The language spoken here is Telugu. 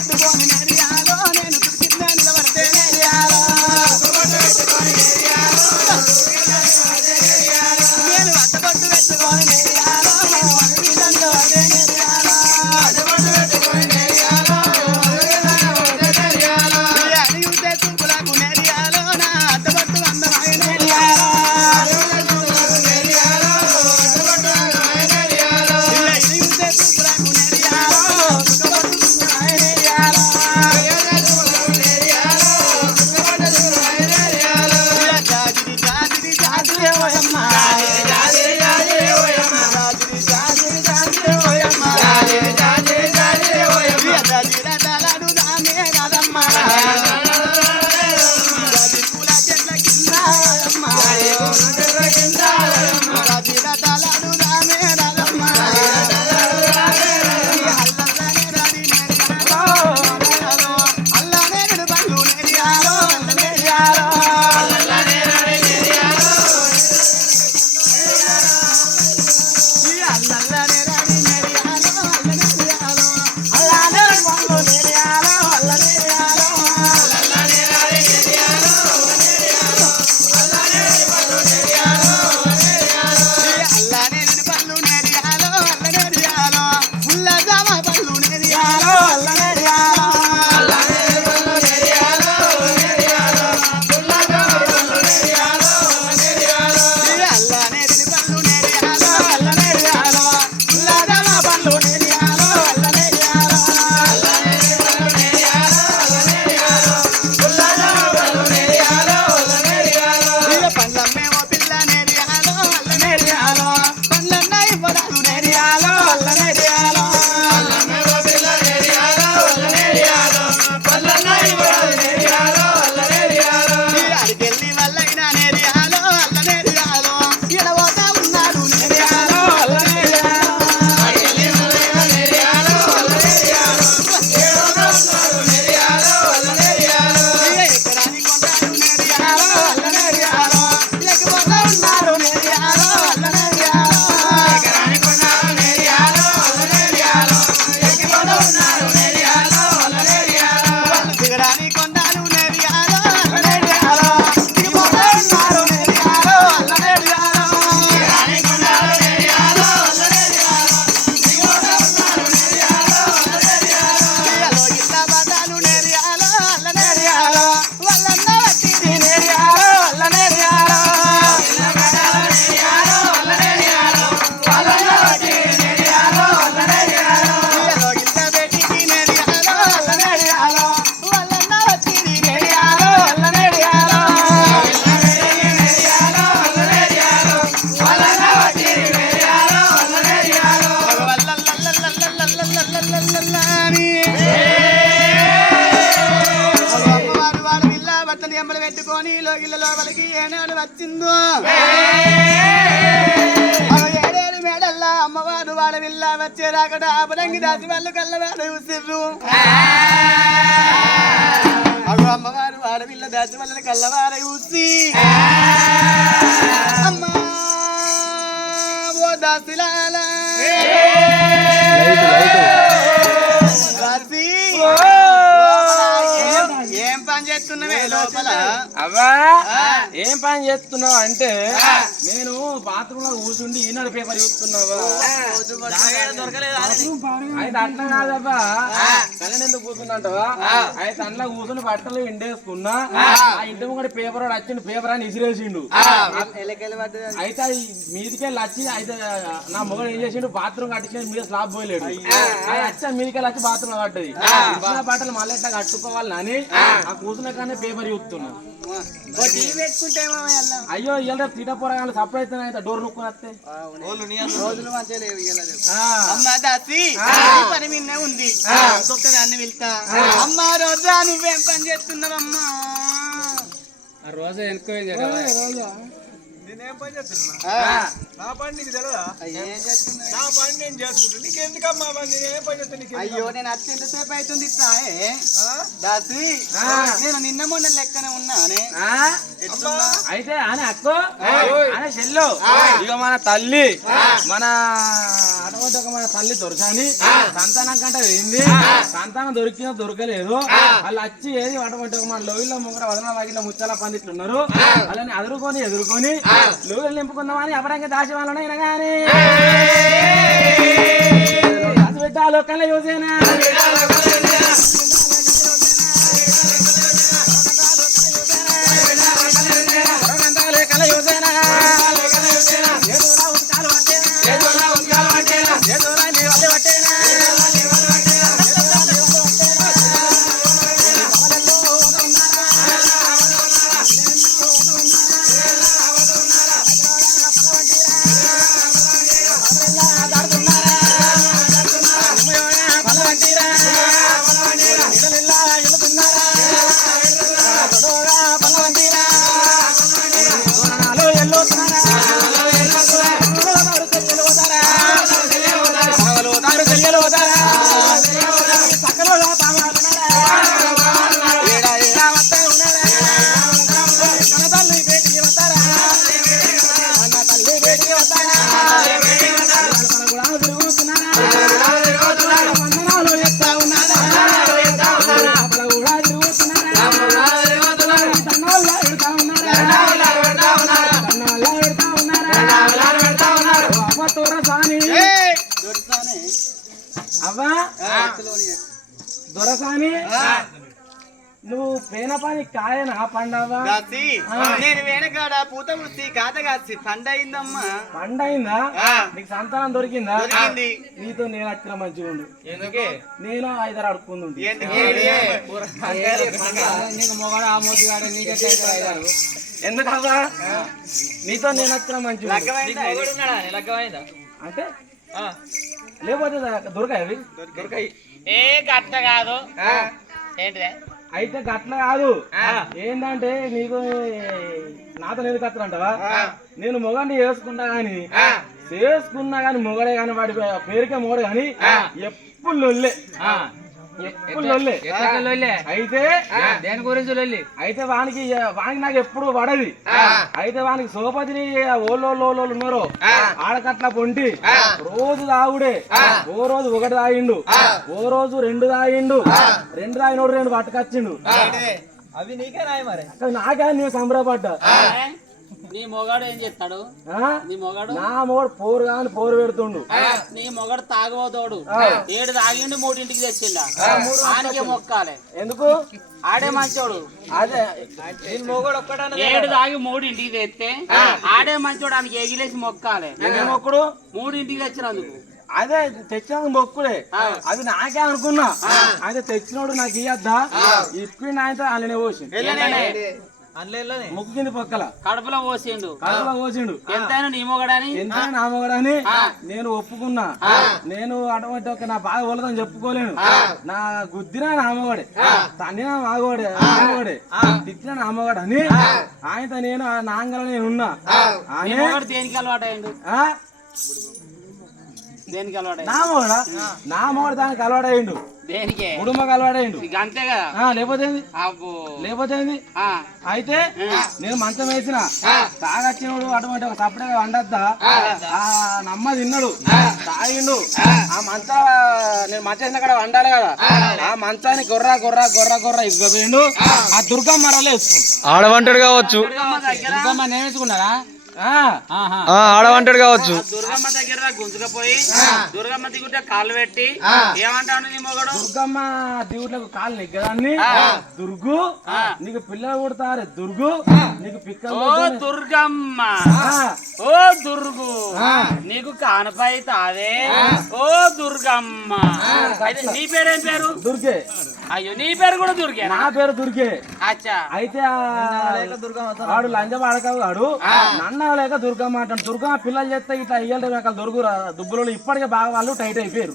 పెట్టుకొని నేరియాలో నేను తుడికిందే నిలబడితే నేరియాలో నేను అట్టబొట్టు పెట్టుకొని నేరియాలో నేను అడిగిన నిలబడితే నేరియాలో అడిగితే చూపులకు నేరియాలో నా అట్టబొట్టు అందమైన నేరియాలో పెట్టుకొని లోగిళ్ళ లోపలికి ఏనాడు వచ్చిందో ఏడేడు మేడల్లా అమ్మవారు వాడ విల్ల వచ్చే రాకట అపరంగి దాసి వాళ్ళు కళ్ళవాడు చూసిర్రు అమ్మవారు వాడ విల్ల దాసి వాళ్ళని కళ్ళవార చూసి అమ్మా ఓ దాసిలాలా దాసి ఏం పని చేస్తున్నావే లోపల? అవ్వా ఏం పని చేస్తున్నావు అంటే నేను బాత్రూమ్ లో కూర్చుండి ఈనాడు పేపర్ చూస్తున్నావా? అయితే అట్లా కాదబ్బా, కళ్యాణ్ ఎందుకు కూర్చున్నాంటవా? అయితే అందులో కూర్చుని బట్టలు ఎండేసుకున్నా, ఆ ఇంటి ముందు పేపర్ వచ్చిండు, పేపర్ అని ఇసిరేసిండు. అయితే మీదికెళ్ళి వచ్చి అయితే నా మొగడు ఏం చేసిండు, బాత్రూమ్ కట్టించిన మీద స్లాబ్ పోయలేడు. వచ్చా మీదికెళ్ళి వచ్చి బాత్రూమ్ కట్టది బట్టలు మళ్ళీ ఎట్లా కట్టుకోవాలని ఆ కూర్చున్న కానీ పేపర్ చూస్తున్నా. అయ్యో ఇలా తిట పోరాలు సపరేట్ అయితే డోర్ నొక్కుని వస్తే రోజులు మంచిగా పని మిన్నే ఉంది. ఒక్కదాన్ని వెళ్తా. అమ్మా రోజా నువ్వేం పని చేస్తున్నావమ్మా? రోజా వెనుక నేనేం పని చేస్తున్నా? నా పని నీకు తెలియదా? నా పని నేను చేసుకుంటా. నీకెందుకమ్మా నేనేం పని చేస్తా? అయ్యో నేను అత్యంతసేపు అవుతుంది దాసి. నేను నిన్న మొన్న లెక్కనే ఉన్నానే. అయితే అని అక్కో అని చెల్లు ఇక మన తల్లి మన అటువంటి ఒక మన తల్లి దొరకాని సంతానం కంటే ఏంది సంతానం దొరికినా దొరకలేదు వాళ్ళు వచ్చి ఏది అటువంటి ఒక మన లోయల్లో ముగ్గురు వదన వాగిలో ముచ్చాల పందిట్లు ఉన్నారు వాళ్ళని ఎదుర్కొని లోయలు నింపుకుందామని అపరంగా దాచి వాళ్ళని వినగానే పెట్టాలో కళ్ళ యోసేనా అవ్వా దొరసాని నువ్వు పేన పని కాయనా పండవా నేను వేనకాడ పూత పుట్టి కాత కాసి పండయిందమ్మా పండయిందా నీకు సంతానం దొరికిందా దొరికింది. నీతో నేను వచ్చిన మంచిగా ఉండు ఎందుకే నేను 5 అడుక్కుంది ఎందుకవ్వా నీతో నేను వచ్చిన మంచిగా అంటే లేకపోతే దొరకాయి దొరకాయి ఏ గట్ల కాదు ఏంటిదే అయితే గట్ల కాదు ఏంటంటే నీకు నాతో ఎందుకు వస్తానంటావా నేను మొగండి చేసుకున్నా గాని మొగడే గాని వాడి పేరుకే మొగడే గాని ఎప్పుడు లొల్లే ఎప్పుడు లొల్లే అయితే దేని గురించి లొల్లి అయితే వానికి నాకు ఎప్పుడు పడది అయితే వానికి సోపతిని ఓళ్ళు ఉన్నారు ఆడకట్ల పొంటి రోజు తాగుడే ఓ రోజు 1 తాగిండు ఓ రోజు 2 తాగిండు 2 తాగినోడు 2 పట్టుకొచ్చిండు అవి నీకే రాయి మరి నాకే నువ్వు సంబరపడ్డా నీ మొగాడు ఏం చెప్తాడు నీ మొగాడు నా మొగడు పోరు కాని పోరు పెడుతుండు నీ మొగాడు తాగబోతోడు 7 తాగిండి 3 తెచ్చిండా ఆనికే మొక్కాలే ఎందుకు ఆడే మంచోడు అదే 7 తాగి 3 తెస్తే ఆడే మంచోడు ఆమెకి ఎగిలేసి మొక్కాలే మొక్కుడు 3 తెచ్చినందుకు అదే తెచ్చినందుకు మొక్కుడే అది నాకే అనుకున్నా అయితే తెచ్చినోడు నాకు ఇయ్యద్దా ఇప్పుడు ఆయనతో అలానే పోసి ముక్కు కింది పక్కల కడుపులో పోసిండు ఎంతైనా నీ మొగడని ఎంత నా మొగడని నేను ఒప్పుకున్నా నేను అటువంటి ఒక నా బాగా పోలేదని చెప్పుకోలేను నా గుద్దిన నా మొగడే తన్నిన నామగడే తిట్టిన నామగడు అని ఆయనతో నేను నాంగల నేను ఉన్నా దేనికి అలవాటు అయ్యిండు దేనికి అలవాటు నా మొగడు దానికి అలవాడయ్యిండు దేనికే కుటుంబకు అలవాడయ్యిండు అంతే కదా లేకపోతే అయితే నేను మంచం వేసిన తాగచ్చినోడు అటువంటి ఒక సపడే వండద్దా ఆ నమ్మ తిన్నాడు తాగిండు ఆ నేను మంచం వేసిన కాడ వండాలి కదా ఆ మంచాన్ని గొర్ర ఇవ్వబోయిండు ఆ దుర్గమ్మ మరలే ఆడవంటడు కావచ్చు దుర్గమ్మ నేర్చుకున్నారా ఆడవంటడు కావచ్చు దుర్గమ్మ దగ్గర గుంజుకపోయి దుర్గమ్మ దిగుంటే కాళ్ళు పెట్టి ఏమంటాడు నీ మొగడు దుర్గమ్మ దిగుట్లకు కాళ్ళు నెగ్గదాన్ని దుర్గు నీకు పిల్లలు కొడతారు దుర్గు నీకు పిక్కలు దుర్గమ్మ ఓ దుర్గు నీకు కానపై తాదే ఓ దుర్గమ్మ అయితే నీ పేరేం పేరు దుర్గే అయ్యో నీ పేరు కూడా దుర్గే నా పేరు దుర్గే అచ్చా అయితే వాడు లంజం ఆడకాడు నన్న లేక దుర్గమ్మ అంటాడు దుర్గమ్మ పిల్లలు చేస్తే ఇట్లా ఇయ్యాలి దొరుకురా దుబ్బులు ఇప్పటికే బాగా వాళ్ళు టైట్ అయిపోయారు